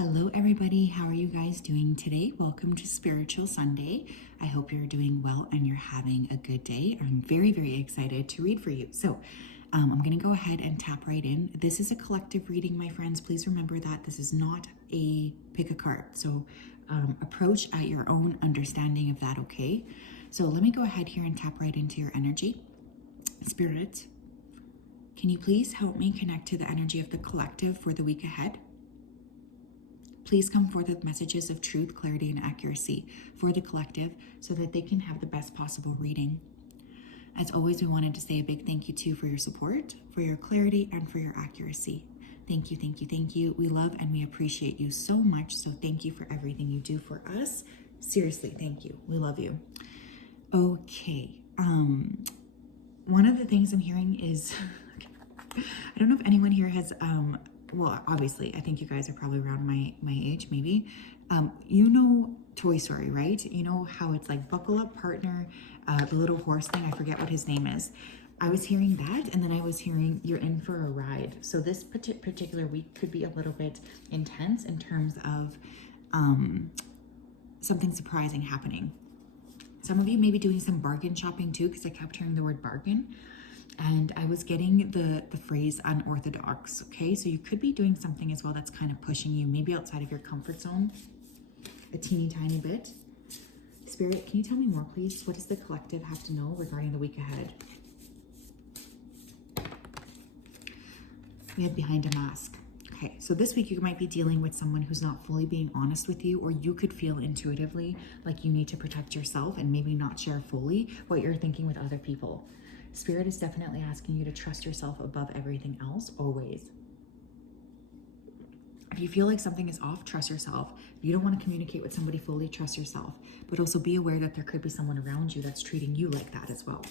Hello everybody, how are you guys doing today? Welcome to Spiritual Sunday. I hope you're doing well and you're having a good day. I'm very, very excited to read for you. So I'm going to go ahead and tap right in. This is a collective reading, my friends. Please remember that this is not a pick a card. So approach at your own understanding of that, okay? So let me go ahead here and tap right into your energy. Spirit, can you please help me connect to the energy of the collective for the week ahead? Please come forth with messages of truth, clarity, and accuracy for the collective so that they can have the best possible reading. As always, we wanted to say a big thank you too for your support, for your clarity, and for your accuracy. Thank you, thank you, thank you. We love and we appreciate you so much. So thank you for everything you do for us. Seriously, thank you. We love you. Okay. One of the things I'm hearing is, I don't know if anyone here has, well, obviously, I think you guys are probably around my age, maybe. You know Toy Story, right? You know how it's like buckle up partner, the little horse thing. I forget what his name is. I was hearing that, and then I was hearing you're in for a ride. So this particular week could be a little bit intense in terms of something surprising happening. Some of you may be doing some bargain shopping too, because I kept hearing the word bargain. And I was getting the phrase unorthodox, okay? So you could be doing something as well that's kind of pushing you maybe outside of your comfort zone a teeny tiny bit. Spirit, can you tell me more, please? What does the collective have to know regarding the week ahead? We have behind a mask. Okay, so this week you might be dealing with someone who's not fully being honest with you, or you could feel intuitively like you need to protect yourself and maybe not share fully what you're thinking with other people. Spirit is definitely asking you to trust yourself above everything else, always. If you feel like something is off, trust yourself. If you don't want to communicate with somebody fully, trust yourself. But also be aware that there could be someone around you that's treating you like that as well.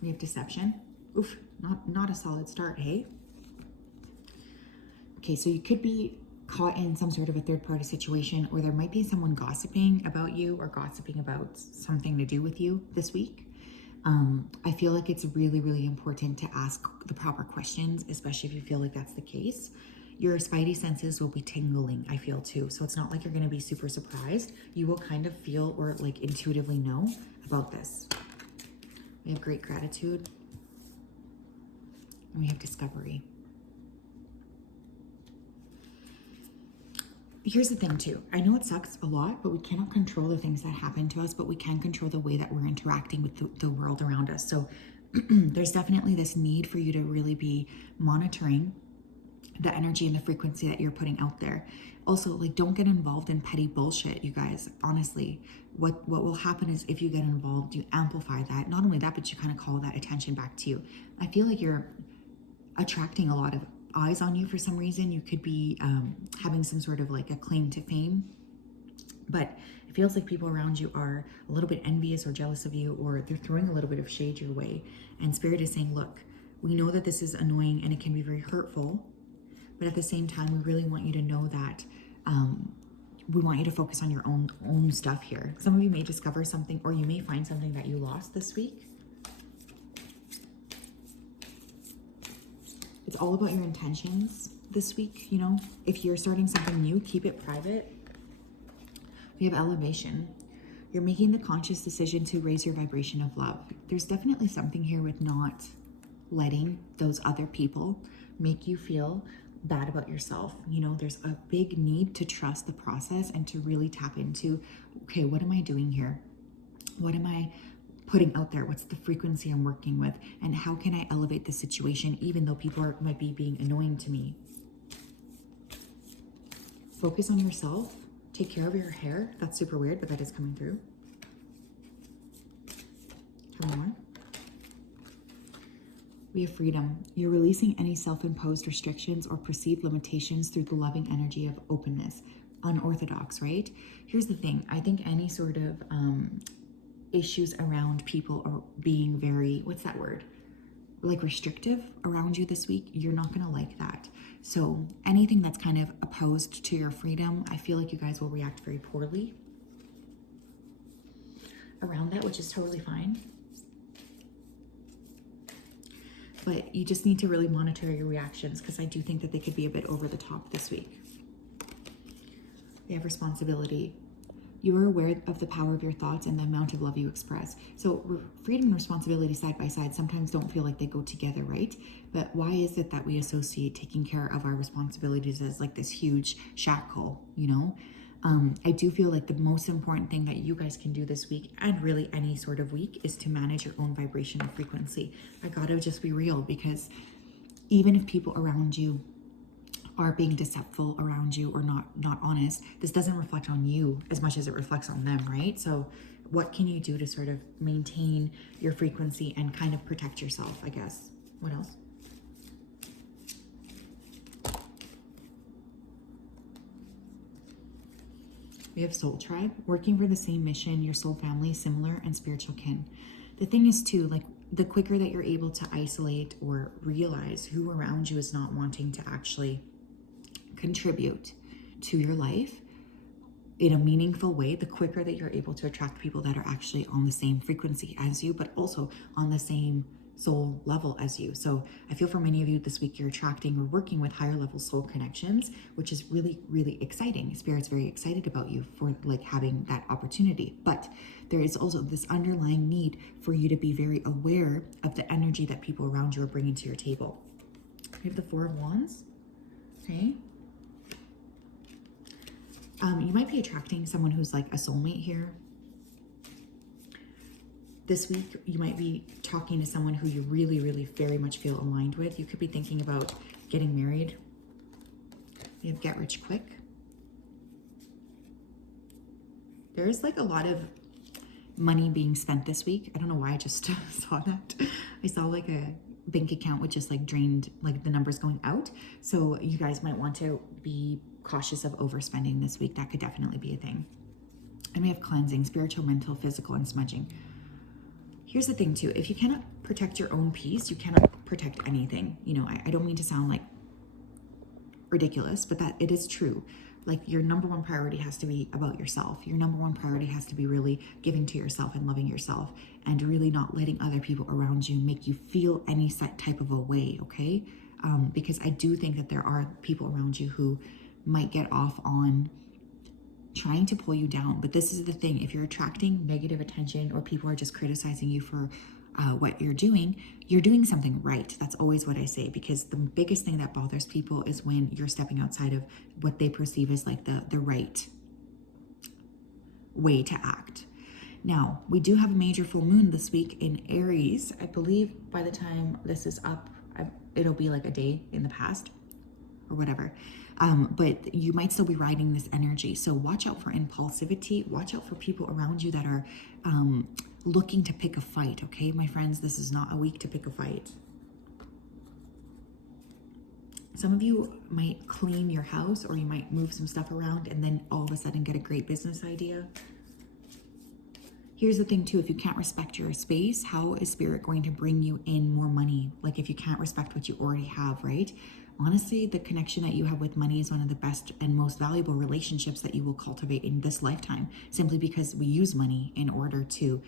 We have deception. Oof, not a solid start, hey? Okay, so you could be caught in some sort of a third-party situation, or there might be someone gossiping about you or gossiping about something to do with you this week. I feel like it's really, really important to ask the proper questions, especially if you feel like that's the case. Your spidey senses will be tingling, I feel too. So it's not like you're going to be super surprised. You will kind of feel or like intuitively know about this. We have great gratitude. And we have discovery. Here's the thing too. I know it sucks a lot, but we cannot control the things that happen to us, but we can control the way that we're interacting with the world around us. So there's definitely this need for you to really be monitoring the energy and the frequency that you're putting out there. Also, like, don't get involved in petty bullshit, you guys. Honestly, what will happen is if you get involved, you amplify that. Not only that, but you kind of call that attention back to you. I feel like you're attracting a lot of eyes on you for some reason. You could be having some sort of like a claim to fame, but it feels like people around you are a little bit envious or jealous of you, or they're throwing a little bit of shade your way. And Spirit is saying, look, we know that this is annoying and it can be very hurtful, but at the same time, we really want you to know that we want you to focus on your own stuff here. Some of you may discover something, or you may find something that you lost this week. It's all about your intentions this week, you know. If you're starting something new, keep it private. We have elevation. You're making the conscious decision to raise your vibration of love. There's definitely something here with not letting those other people make you feel bad about yourself. You know, there's a big need to trust the process and to really tap into, okay, what am I doing here? What am I putting out there? What's the frequency I'm working with? And how can I elevate the situation even though people might be being annoying to me? Focus on yourself. Take care of your hair. That's super weird, but that is coming through. Come on. We have freedom. You're releasing any self-imposed restrictions or perceived limitations through the loving energy of openness. Unorthodox, right? Here's the thing. I think any sort of issues around people are being very, what's that word? Like restrictive around you this week, you're not going to like that. So anything that's kind of opposed to your freedom, I feel like you guys will react very poorly around that, which is totally fine. but you just need to really monitor your reactions, because I do think that they could be a bit over the top this week. They have responsibility. You are aware of the power of your thoughts and the amount of love you express. So freedom and responsibility side by side sometimes don't feel like they go together, right? But why is it that we associate taking care of our responsibilities as like this huge shackle, you know? I do feel like the most important thing that you guys can do this week, and really any sort of week, is to manage your own vibration and frequency. I gotta just be real, because even if people around you are being deceitful around you or not honest, this doesn't reflect on you as much as it reflects on them, right? So what can you do to sort of maintain your frequency and kind of protect yourself, I guess? What else? We have soul tribe, working for the same mission, your soul family, similar and spiritual kin. The thing is too, like, the quicker that you're able to isolate or realize who around you is not wanting to actually contribute to your life in a meaningful way, the quicker that you're able to attract people that are actually on the same frequency as you, but also on the same soul level as you. So I feel for many of you this week, you're attracting or working with higher level soul connections, which is really, really exciting. Spirit's very excited about you for like having that opportunity. But there is also this underlying need for you to be very aware of the energy that people around you are bringing to your table. We have the Four of Wands. Okay. You might be attracting someone who's like a soulmate here. This week, you might be talking to someone who you really, really very much feel aligned with. You could be thinking about getting married. You have get rich quick. There's like a lot of money being spent this week. I don't know why I just saw that. I saw like a bank account with just like drained, like the numbers going out. So you guys might want to be cautious of overspending this week. That could definitely be a thing. And we have cleansing, spiritual, mental, physical, and smudging. Here's the thing too, if you cannot protect your own peace, you cannot protect anything. You know, I don't mean to sound like ridiculous, but that it is true. Like, your number one priority has to be about yourself. Your number one priority has to be really giving to yourself and loving yourself, and really not letting other people around you make you feel any type of a way, okay? Because I do think that there are people around you who might get off on trying to pull you down. But this is the thing, if you're attracting negative attention or people are just criticizing you for what you're doing something right. That's always what I say, because the biggest thing that bothers people is when you're stepping outside of what they perceive as like the right way to act. Now, we do have a major full moon this week in Aries. I believe by the time this is up, it'll be like a day in the past or whatever. But you might still be riding this energy. So watch out for impulsivity. Watch out for people around you that are looking to pick a fight, okay? My friends, this is not a week to pick a fight. Some of you might clean your house, or you might move some stuff around and then all of a sudden get a great business idea. Here's the thing too, if you can't respect your space, how is Spirit going to bring you in more money? Like, if you can't respect what you already have, right? Honestly, the connection that you have with money is one of the best and most valuable relationships that you will cultivate in this lifetime, simply because we use money in order to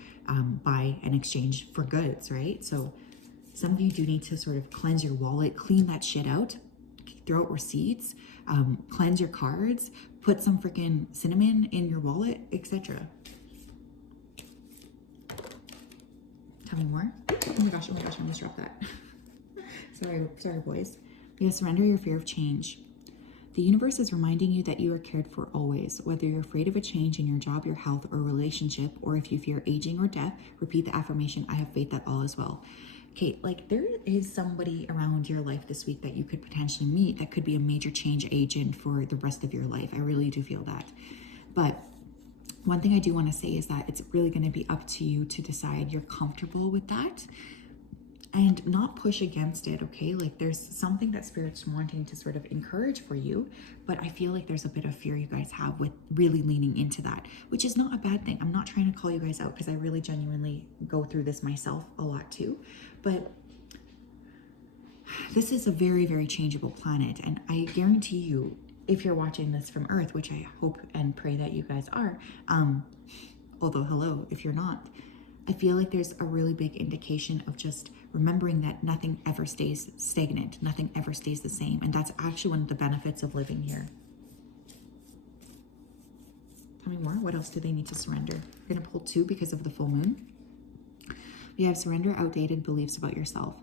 buy and exchange for goods, right? So some of you do need to sort of cleanse your wallet, clean that shit out, throw out receipts, cleanse your cards, put some freaking cinnamon in your wallet, etc. Tell me more. Oh my gosh, I almost dropped that. sorry, boys. You surrender your fear of change. The universe is reminding you that you are cared for always. Whether you're afraid of a change in your job, your health, or relationship, or if you fear aging or death, repeat the affirmation, I have faith that all is well. Okay, like, there is somebody around your life this week that you could potentially meet that could be a major change agent for the rest of your life. I really do feel that. But one thing I do want to say is that it's really going to be up to you to decide you're comfortable with that and not push against it, okay? Like, there's something that Spirit's wanting to sort of encourage for you, but I feel like there's a bit of fear you guys have with really leaning into that, which is not a bad thing. I'm not trying to call you guys out, because I really genuinely go through this myself a lot too, but this is a very, very changeable planet, and I guarantee you, if you're watching this from Earth, which I hope and pray that you guys are, although hello, if you're not, I feel like there's a really big indication of just remembering that nothing ever stays stagnant, nothing ever stays the same. And that's actually one of the benefits of living here. Tell me more. What else do they need to surrender? We're going to pull 2 because of the full moon. We have surrender outdated beliefs about yourself.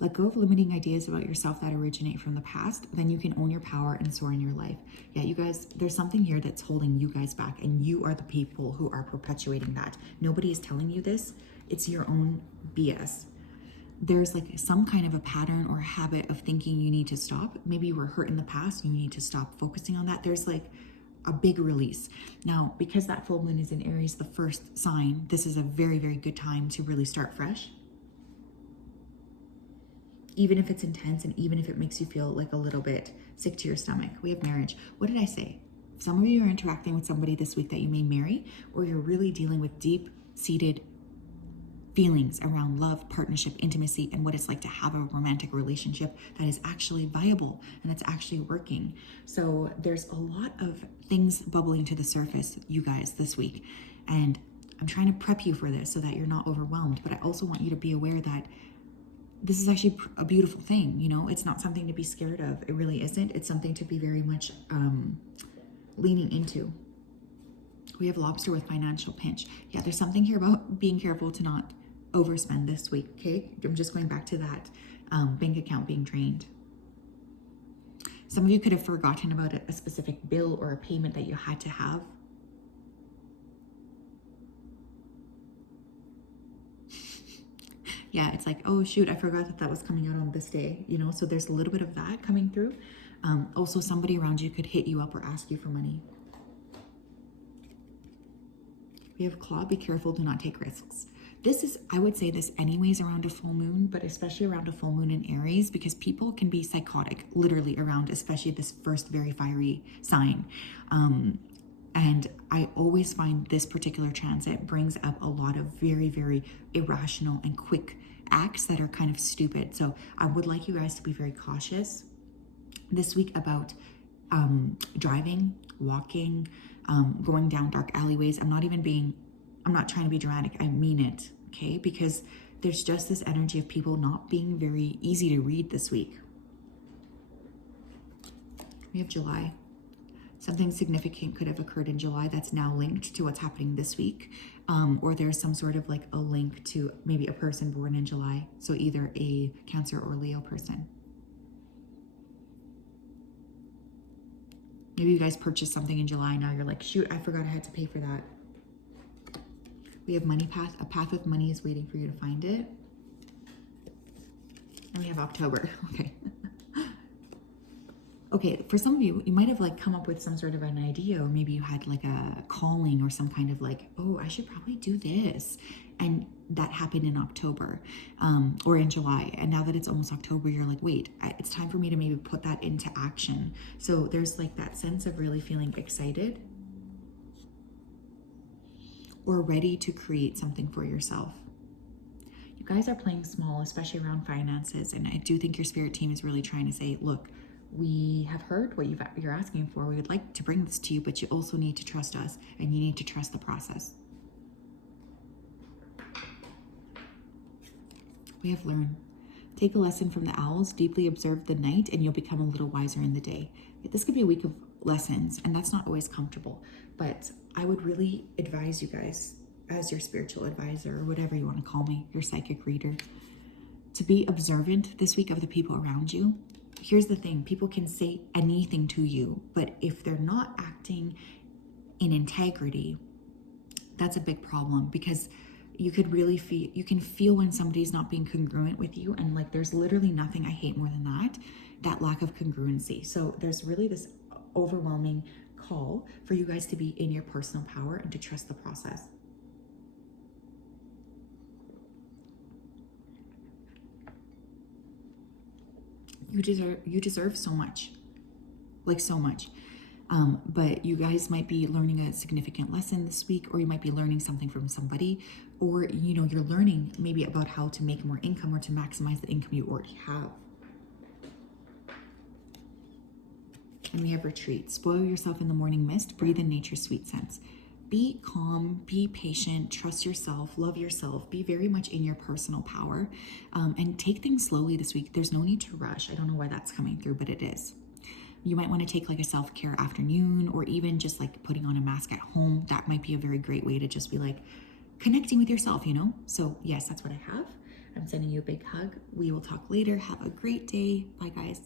Let go of limiting ideas about yourself that originate from the past. Then you can own your power and soar in your life. Yeah, you guys, there's something here that's holding you guys back, and you are the people who are perpetuating that. Nobody is telling you this. It's your own BS. There's like some kind of a pattern or a habit of thinking you need to stop. Maybe you were hurt in the past. You need to stop focusing on that. There's like a big release. Now, because that full moon is in Aries, the first sign, this is a very, very good time to really start fresh. Even if it's intense and even if it makes you feel like a little bit sick to your stomach. We have marriage. What did I say? Some of you are interacting with somebody this week that you may marry, or you're really dealing with deep-seated feelings around love, partnership, intimacy, and what it's like to have a romantic relationship that is actually viable and that's actually working. So there's a lot of things bubbling to the surface, you guys, this week. And I'm trying to prep you for this so that you're not overwhelmed. But I also want you to be aware that this is actually a beautiful thing. You know, it's not something to be scared of. It really isn't. It's something to be very much leaning into. We have lobster with financial pinch. Yeah, there's something here about being careful to not overspend this week, okay? I'm just going back to that bank account being drained. Some of you could have forgotten about a specific bill or a payment that you had to have. Yeah, it's like, oh shoot, I forgot that that was coming out on this day, you know? So there's a little bit of that coming through. Also, somebody around you could hit you up or ask you for money. We have claw, be careful, do not take risks. This is, I would say this anyways around a full moon, but especially around a full moon in Aries, because people can be psychotic, literally around, especially this first very fiery sign. And I always find this particular transit brings up a lot of very, very irrational and quick acts that are kind of stupid. So I would like you guys to be very cautious this week about driving, walking, going down dark alleyways. I'm not trying to be dramatic. I mean it, okay? Because there's just this energy of people not being very easy to read this week. We have July. Something significant could have occurred in July that's now linked to what's happening this week. Or there's some sort of like a link to maybe a person born in July. So either a Cancer or Leo person. Maybe you guys purchased something in July. Now you're like, shoot, I forgot I had to pay for that. We have money path. A path of money is waiting for you to find it. And we have October. Okay. Okay, for some of you, you might have like come up with some sort of an idea, or maybe you had like a calling or some kind of like, oh, I should probably do this. And that happened in October or in July. And now that it's almost October, you're like, wait, it's time for me to maybe put that into action. So there's like that sense of really feeling excited or ready to create something for yourself. You guys are playing small, especially around finances. And I do think your spirit team is really trying to say, look, we have heard what you're asking for. We would like to bring this to you, but you also need to trust us and you need to trust the process. We have learn. Take a lesson from the owls, deeply observe the night, and you'll become a little wiser in the day. This could be a week of lessons, and that's not always comfortable, but I would really advise you guys, as your spiritual advisor, or whatever you want to call me, your psychic reader, to be observant this week of the people around you. Here's the thing, people can say anything to you, but if they're not acting in integrity, that's a big problem, because you could really feel, you can feel when somebody's not being congruent with you, and like there's literally nothing I hate more than that lack of congruency. So there's really this overwhelming call for you guys to be in your personal power and to trust the process. You deserve so much, like so much. But you guys might be learning a significant lesson this week, or you might be learning something from somebody, or you know, you're learning maybe about how to make more income or to maximize the income you already have. And we have retreat. Spoil yourself in the morning mist, breathe in nature's sweet scents. be calm, be patient, trust yourself, love yourself, be very much in your personal power, and take things slowly this week. There's no need to rush. I don't know why that's coming through, but it is. You might want to take like a self-care afternoon, or even just like putting on a mask at home. That might be a very great way to just be like connecting with yourself, you know? So yes, that's what I have. I'm sending you a big hug. We will talk later. Have a great day. Bye guys.